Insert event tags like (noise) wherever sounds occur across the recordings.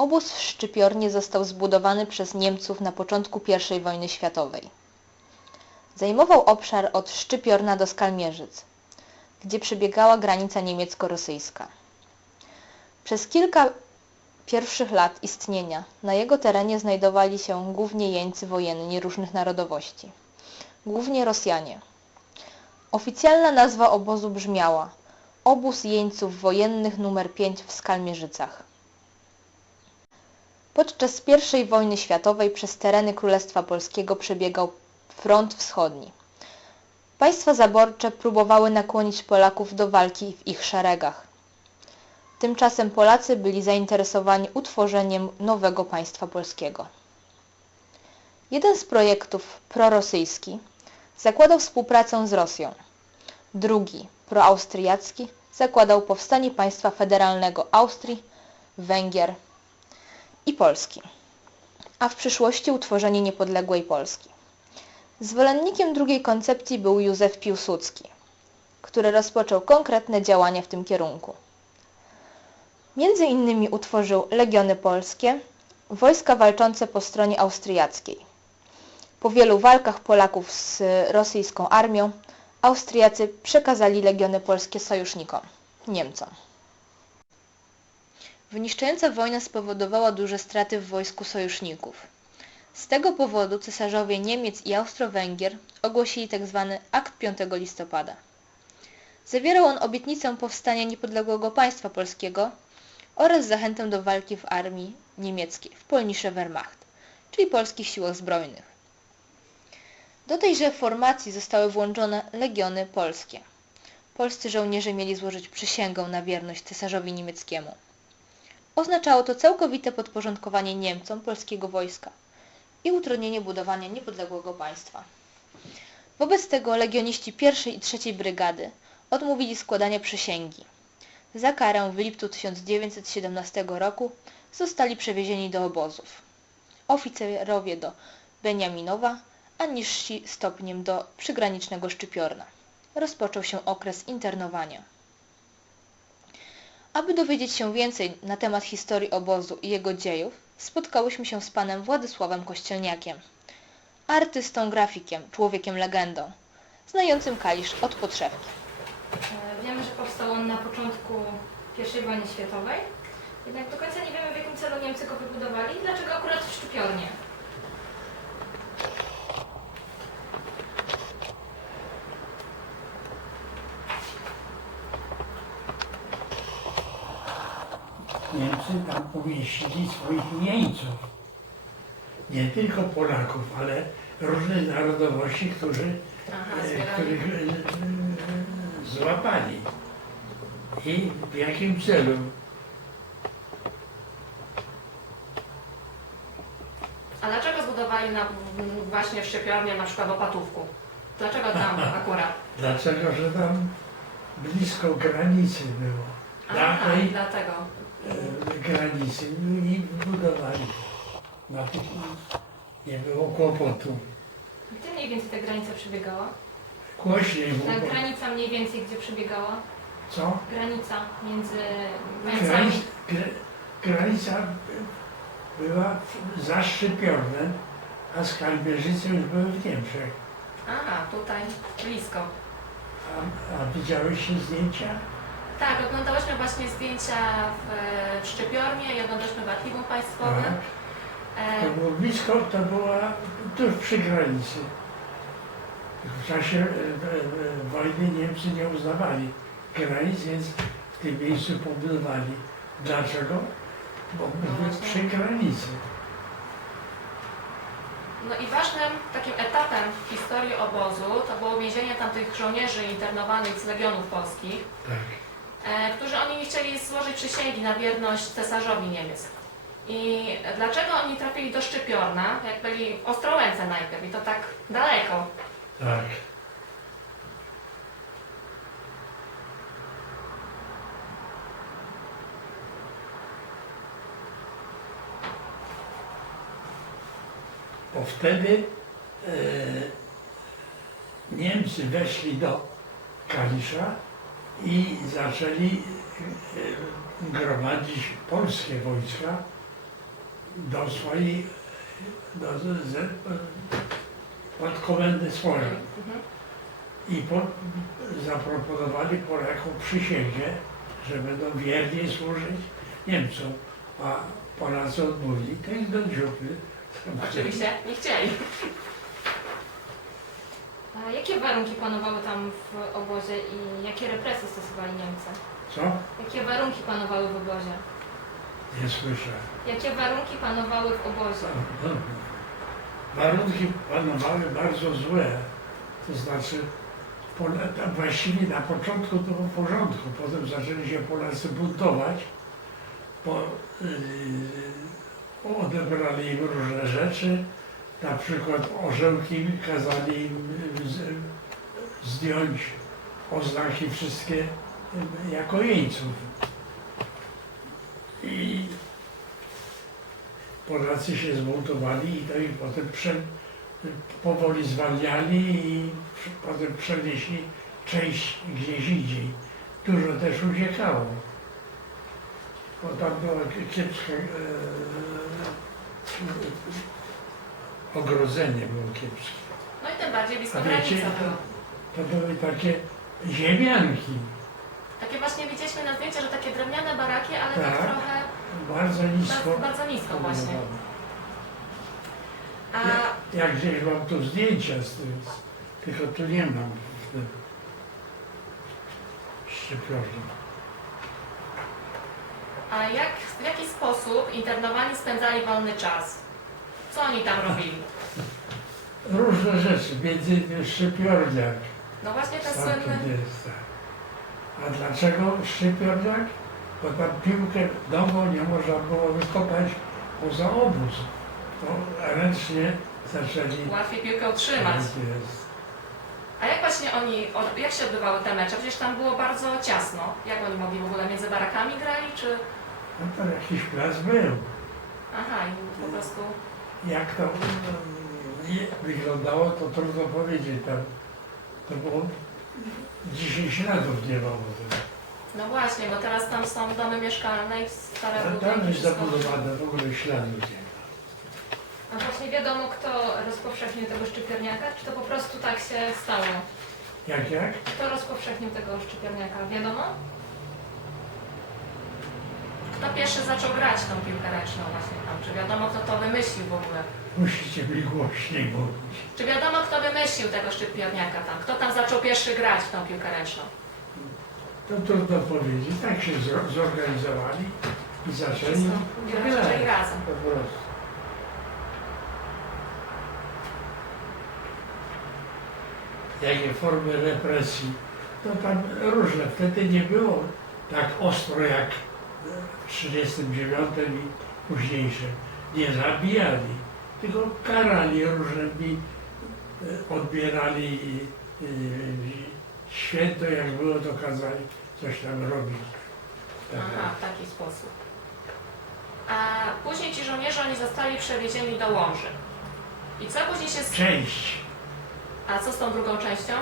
Obóz w Szczypiornie został zbudowany przez Niemców na początku I wojny światowej. Zajmował obszar od Szczypiorna do Skalmierzyc, gdzie przebiegała granica niemiecko-rosyjska. Przez kilka pierwszych lat istnienia na jego terenie znajdowali się głównie jeńcy wojenni różnych narodowości, głównie Rosjanie. Oficjalna nazwa obozu brzmiała Obóz Jeńców Wojennych nr 5 w Skalmierzycach. Podczas I wojny światowej przez tereny Królestwa Polskiego przebiegał front wschodni. Państwa zaborcze próbowały nakłonić Polaków do walki w ich szeregach. Tymczasem Polacy byli zainteresowani utworzeniem nowego państwa polskiego. Jeden z projektów prorosyjski zakładał współpracę z Rosją. Drugi, proaustriacki, zakładał powstanie państwa federalnego Austrii, Węgier i Polski, a w przyszłości utworzenie niepodległej Polski. Zwolennikiem drugiej koncepcji był Józef Piłsudski, który rozpoczął konkretne działania w tym kierunku. Między innymi utworzył Legiony Polskie, wojska walczące po stronie austriackiej. Po wielu walkach Polaków z rosyjską armią, Austriacy przekazali Legiony Polskie sojusznikom, Niemcom. Wyniszczająca wojna spowodowała duże straty w wojsku sojuszników. Z tego powodu cesarzowie Niemiec i Austro-Węgier ogłosili tzw. Akt 5 listopada. Zawierał on obietnicę powstania niepodległego państwa polskiego oraz zachętę do walki w armii niemieckiej, w Polnische Wehrmacht, czyli polskich siłach zbrojnych. Do tejże formacji zostały włączone legiony polskie. Polscy żołnierze mieli złożyć przysięgę na wierność cesarzowi niemieckiemu. Oznaczało to całkowite podporządkowanie Niemcom polskiego wojska i utrudnienie budowania niepodległego państwa. Wobec tego legioniści pierwszej i trzeciej brygady odmówili składania przysięgi. Za karę w lipcu 1917 roku zostali przewiezieni do obozów. Oficerowie do Beniaminowa, a niżsi stopniem do przygranicznego Szczypiorna. Rozpoczął się okres internowania. Aby dowiedzieć się więcej na temat historii obozu i jego dziejów, spotkałyśmy się z panem Władysławem Kościelniakiem, artystą, grafikiem, człowiekiem legendą, znającym Kalisz od podszewki. E, Wiemy, że powstał on na początku I wojny światowej, jednak do końca nie wiemy w jakim celu Niemcy go wybudowali i dlaczego akurat w Niemcy tam umieścili swoich jeńców. Nie tylko Polaków, ale różnych narodowości, którzy, Aha, e, których e, e, złapali. I w jakim celu? A dlaczego zbudowali na, właśnie w Szczypiornie, na przykład w Opatówku? Dlaczego tam (laughs) akurat? Dlaczego, że tam blisko granicy było. Aha, i dlatego. E, granicy i budowali. Na tym nie było kłopotu. Gdzie mniej więcej ta granica przebiegała? Głośniej Ta było. granica mniej więcej gdzie przebiegała? Co? Granica między Granic, Niemcami. gra- granica była za Szczypiornem, a Skalbierzyce już były w Niemczech. Aha, tutaj blisko. A, a widziałyście zdjęcia? Tak, oglądałyśmy właśnie zdjęcia w, w Szczypiornie i oglądałyśmy w Archiwum Państwowym. Tak. E, To było blisko, to była tuż przy granicy. W czasie e, e, e, wojny Niemcy nie uznawali granic, więc w tym miejscu pobudowali. Dlaczego? Bo były właśnie. przy granicy. No i ważnym takim etapem w historii obozu to było więzienie tamtych żołnierzy internowanych z Legionów Polskich, Tak. E, którzy oni nie chcieli złożyć przysięgi na wierność cesarzowi Niemiec. I dlaczego oni trafili do Szczypiorna, jak byli w Ostrołęce najpierw i to tak daleko? Tak. Bo wtedy e, Niemcy weszli do Kalisza i zaczęli e, gromadzić polskie wojska do swojej, do, z, pod komendę swoją. I po, zaproponowali Polakom przysięgę, że będą wiernie służyć Niemcom, a Polacy odmówili, to jest do dziupy. Oczywiście nie chcieli. A jakie warunki panowały tam w obozie i jakie represje stosowali Niemcy? Co? Jakie warunki panowały w obozie? Nie słyszę. Jakie warunki panowały w obozie? (laughs) Warunki panowały bardzo złe. To znaczy, właściwie na początku to było w porządku, potem zaczęli się Polacy buntować, bo yy, odebrali im różne rzeczy, na przykład orzełki kazali im z, zdjąć oznaki wszystkie yy, jako jeńców. I Polacy się zbuntowali i to ich potem prze, powoli zwalniali i potem przenieśli część gdzieś indziej. Dużo też uciekało. Bo tam było kiepskie e, ogrodzenie było kiepskie. No i tym bardziej blisko A wiecie, granica było. To były takie ziemianki, Takie właśnie widzieliśmy na zdjęciu, że takie drewniane baraki, ale tak, Tak. trochę bardzo nisko. bardzo, bardzo nisko właśnie. A Ja, ja gdzieś mam tu zdjęcia z tym, tylko tu nie mam w tym szczypiorzu. A jak, w jaki sposób internowani spędzali wolny czas? Co oni tam robili? Różne rzeczy, między innymi szczypiorniak. No właśnie jest, tak. A dlaczego szczypiorniak? Bo tam piłkę nogą nie można było wykopać poza obóz. To ręcznie zaczęli... Łatwiej piłkę utrzymać. Tak jest. A jak właśnie oni, jak się odbywały te mecze? Przecież tam było bardzo ciasno. Jak oni mogli w ogóle między barakami grali, czy... No to jakiś plac był. Aha, i po prostu... Jak to wyglądało, to trudno powiedzieć. Tam, to było 10 śladów nie było. tego. No właśnie, bo teraz tam są domy mieszkalne i stare budynki. tam jest wszystko- zabudowane w ogóle ma. A właśnie wiadomo, kto rozpowszechnił tego szczypiorniaka? Czy to po prostu tak się stało? Jak, jak? Kto rozpowszechnił tego szczypiorniaka? Wiadomo? Kto pierwszy zaczął grać tą piłkę ręczną właśnie tam? Czy wiadomo, kto to wymyślił w ogóle? Musicie mi głośniej mówić. Czy wiadomo, kto wymyślił tego szczypiorniaka tam? Kto tam zaczął pierwszy grać w tą piłkę ręczną? To trudno powiedzieć. Tak się zor- zorganizowali i zaczęli Wszyscy zaczęli razem. po prostu. Jakie formy represji, to tam różne. Wtedy nie było tak ostro jak w 1939 i późniejszym. Nie zabijali, tylko karali różnymi, e, odbierali e, święto, jak było, to kazali coś tam robić. Tak. Aha, w taki sposób. A później ci żołnierze, oni zostali przewiezieni do Łomży. I co później się... Część, A co z tą drugą częścią?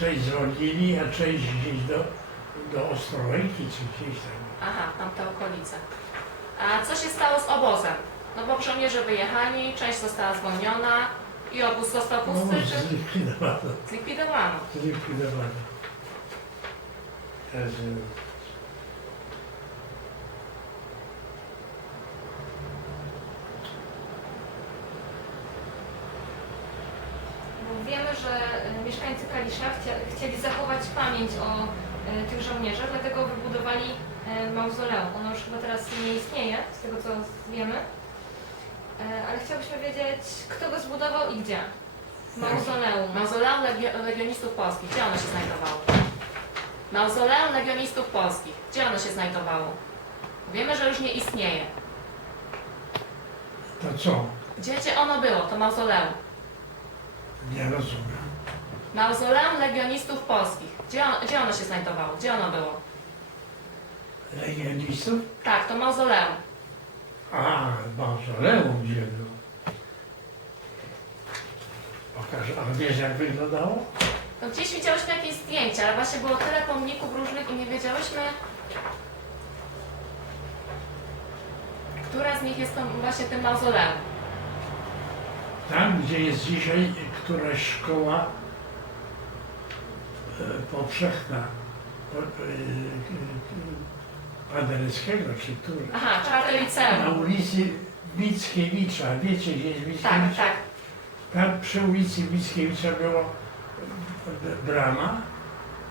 część zwolnili, a część gdzieś do, do Ostrołęki czy gdzieś tam. Aha, tamte okolice. A co się stało z obozem? No bo żołnierze wyjechali, część została zwolniona i obóz został No, pusty, czy zlikwidowano, zlikwidowano? zlikwidowano. Także Bo wiemy, że mieszkańcy Kalisza chcia- chcieli zachować pamięć o tych żołnierzach, dlatego wybudowali e, mauzoleum. Ono już chyba teraz nie istnieje, z tego co wiemy. E, Ale chciałbyśmy wiedzieć, kto go zbudował i gdzie. Mauzoleum. Mauzoleum Legio- Legionistów Polskich. Gdzie ono się znajdowało? Mauzoleum Legionistów Polskich. Gdzie ono się znajdowało? Wiemy, że już nie istnieje. to co? Gdzie, gdzie ono było, to mauzoleum? Nie rozumiem. Mauzoleum Legionistów Polskich. Gdzie, on, gdzie ono się znajdowało? Gdzie ono było? Legionistów? Tak, to mauzoleum. A, mauzoleum gdzie było? Pokaż, a wiesz jak wyglądało? No gdzieś widziałyśmy jakieś zdjęcia, ale właśnie było tyle pomników różnych i nie wiedziałyśmy, Która z nich jest tą, właśnie tym mauzoleum? Tam, gdzie jest dzisiaj któraś szkoła powszechna, po- e, e, Paderewskiego czy która, Aha, czwarte na liceum. ulicy Mickiewicza, wiecie gdzie jest Tak, Mickiewicz? tak. Tam przy ulicy Mickiewicza była brama,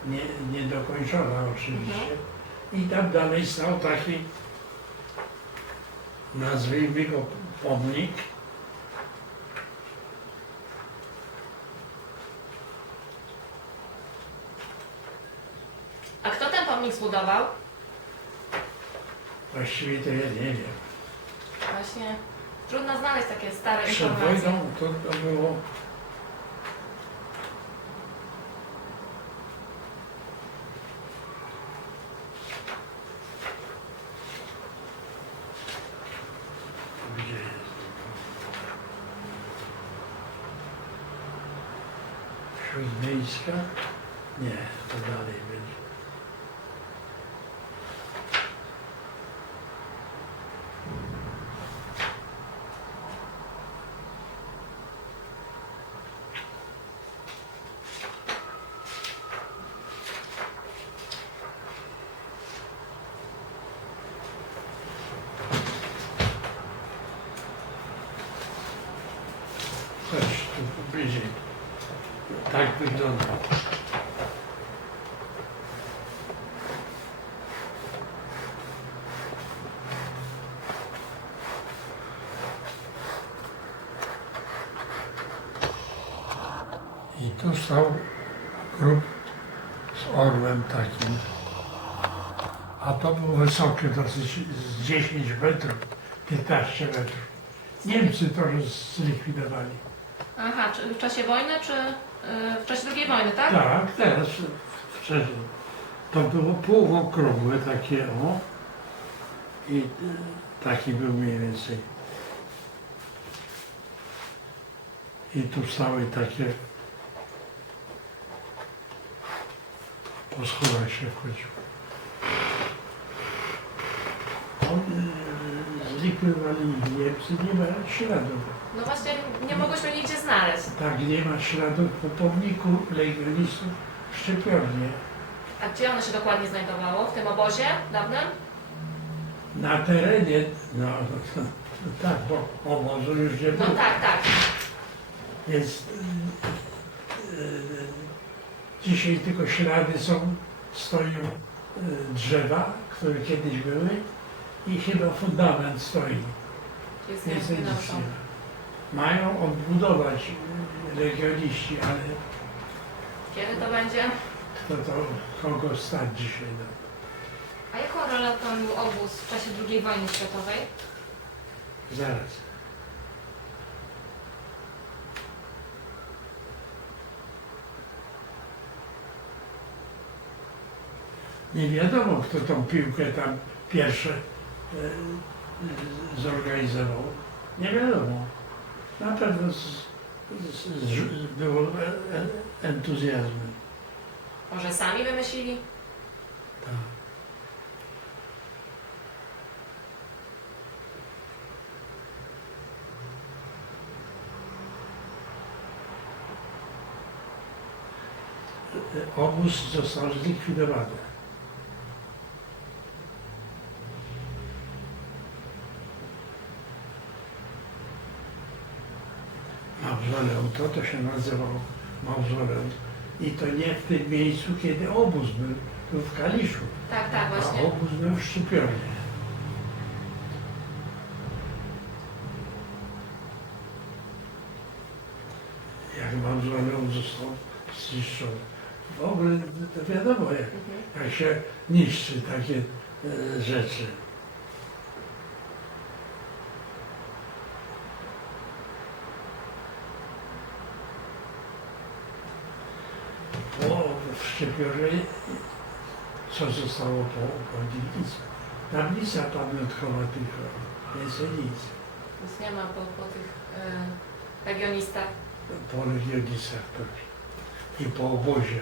nie, niedokończona oczywiście. I tam dalej stał taki, nazwijmy go pomnik. A pomnik zbudował? Właściwie to ja nie wiem. Właśnie trudno znaleźć takie stare Przed informacje. wojną to, to było Gdzie jest? Śródmiejska? Nie, to dalej będzie. Chodź tu bliżej. Tak wygląda. I tu stał grób z orłem takim. A to był wysoki dosyć, z 10 metrów, 15 metrów. Niemcy to zlikwidowali. Aha, czy w czasie wojny, czy w czasie II wojny, tak? Tak, teraz wcześniej. To było półokrągłe takie o. I e, taki był mniej więcej. I tu stały takie po schodach się wchodziło. On e, zlikwidowali Niemcy, nie ma śladów. No właśnie nie mogłyśmy nigdzie znaleźć. Tak, nie ma śladów po pomniku legionistów w Szczepionie. A gdzie ono się dokładnie znajdowało? W tym obozie dawnym? Na terenie, no, no, no tak, bo obozu już nie No było. tak, tak. Więc y, y, dzisiaj tylko ślady są, stoją y, drzewa, które kiedyś były i chyba fundament stoi. Jest nie nic nie ma. Mają odbudować legioniści, ale Kiedy to będzie? kto to, kogo stać dzisiaj? No. A jaką rolę pełnił obóz w czasie II wojny światowej? Zaraz. Nie wiadomo, kto tą piłkę tam pierwsze e, e, zorganizował. Nie wiadomo. Na pewno z, z, z, było e, e, entuzjazmem. Może sami wymyślili? Tak. E, Obóz został zlikwidowany. Mauzoleum, to to się nazywało mauzoleum. I to nie w tym miejscu, kiedy obóz był, w Kaliszu. Tak, tak, A właśnie. obóz był w Szczypionie. Jak mauzoleum został zniszczony. W ogóle to wiadomo, jak, Mhm. jak się niszczy takie e, rzeczy. Bo Szczypiorze co zostało po, po dzielnicy. Tablica pamiątkowa tylko, więcej nic. Nic nie ma po, po tych y, legionistach. Po legionistach to i po obozie.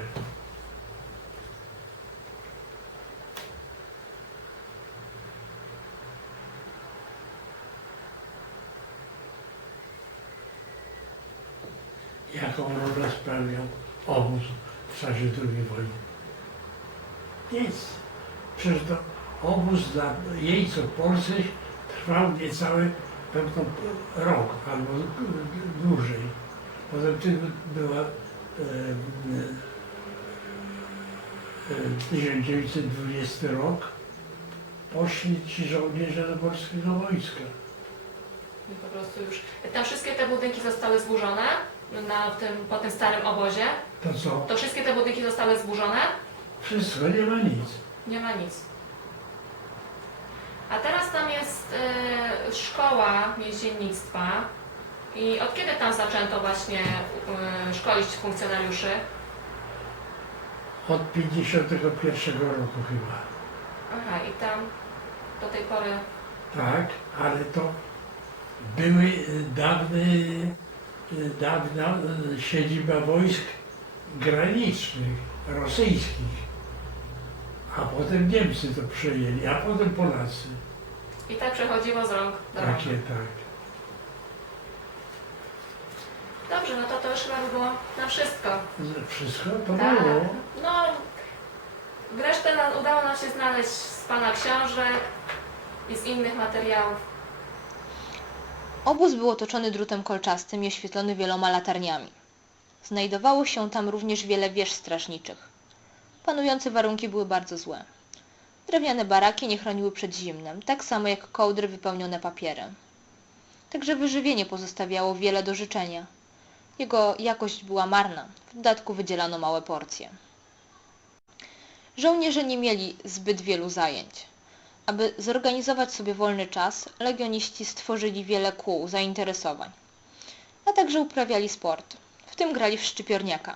jaką rolę spełniał obóz w czasie II wojny. Nic. Przecież to obóz dla jeńców polskich trwał niecały pewno rok albo dłużej. Poza tym była e, e, 1920 rok. Poszli ci żołnierze do polskiego wojska. I po prostu już... Tam wszystkie te budynki zostały zburzone na tym, po tym starym obozie. To co? To wszystkie te budynki zostały zburzone? Wszystko, nie ma nic. Nie ma nic. A teraz tam jest e, szkoła więziennictwa. I od kiedy tam zaczęto właśnie e, szkolić funkcjonariuszy? Od 51 roku chyba. Aha, i tam do tej pory Tak, ale to były y, dawne, y, dawna y, siedziba wojsk granicznych, rosyjskich. A potem Niemcy to przejęli, a potem Polacy. i tak przechodziło z rąk do rąk. Takie tak. Dobrze, no to to już chyba by było na wszystko. Wszystko to Tak. było. No, resztę udało nam się znaleźć z Pana książek i z innych materiałów. Obóz był otoczony drutem kolczastym i oświetlony wieloma latarniami. Znajdowało się tam również wiele wież strażniczych. Panujące warunki były bardzo złe. Drewniane baraki nie chroniły przed zimnem, tak samo jak kołdry wypełnione papierem. Także wyżywienie pozostawiało wiele do życzenia. Jego jakość była marna, w dodatku wydzielano małe porcje. Żołnierze nie mieli zbyt wielu zajęć. Aby zorganizować sobie wolny czas, legioniści stworzyli wiele kół zainteresowań, a także uprawiali sport, w tym grali w szczypiorniaka.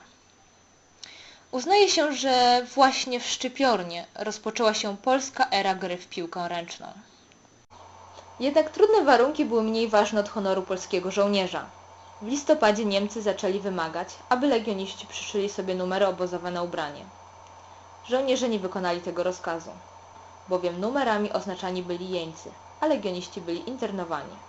Uznaje się, że właśnie w szczypiornie rozpoczęła się polska era gry w piłkę ręczną. Jednak trudne warunki były mniej ważne od honoru polskiego żołnierza. W listopadzie Niemcy zaczęli wymagać, aby legioniści przyszyli sobie numery obozowe na ubranie. Żołnierze nie wykonali tego rozkazu bowiem numerami oznaczani byli jeńcy, a legioniści byli internowani.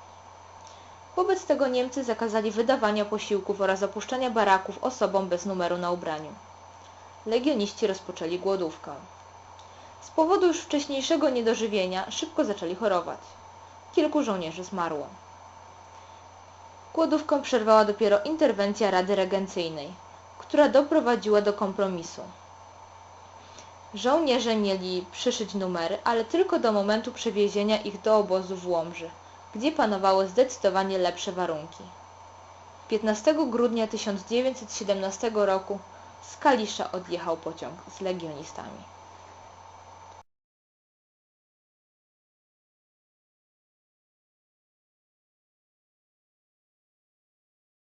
Wobec tego Niemcy zakazali wydawania posiłków oraz opuszczania baraków osobom bez numeru na ubraniu. Legioniści rozpoczęli głodówkę. Z powodu już wcześniejszego niedożywienia szybko zaczęli chorować. Kilku żołnierzy zmarło. Głodówkę przerwała dopiero interwencja Rady Regencyjnej, która doprowadziła do kompromisu. Żołnierze mieli przyszyć numery, ale tylko do momentu przewiezienia ich do obozu w Łomży, gdzie panowały zdecydowanie lepsze warunki. 15 grudnia 1917 roku z Kalisza odjechał pociąg z legionistami.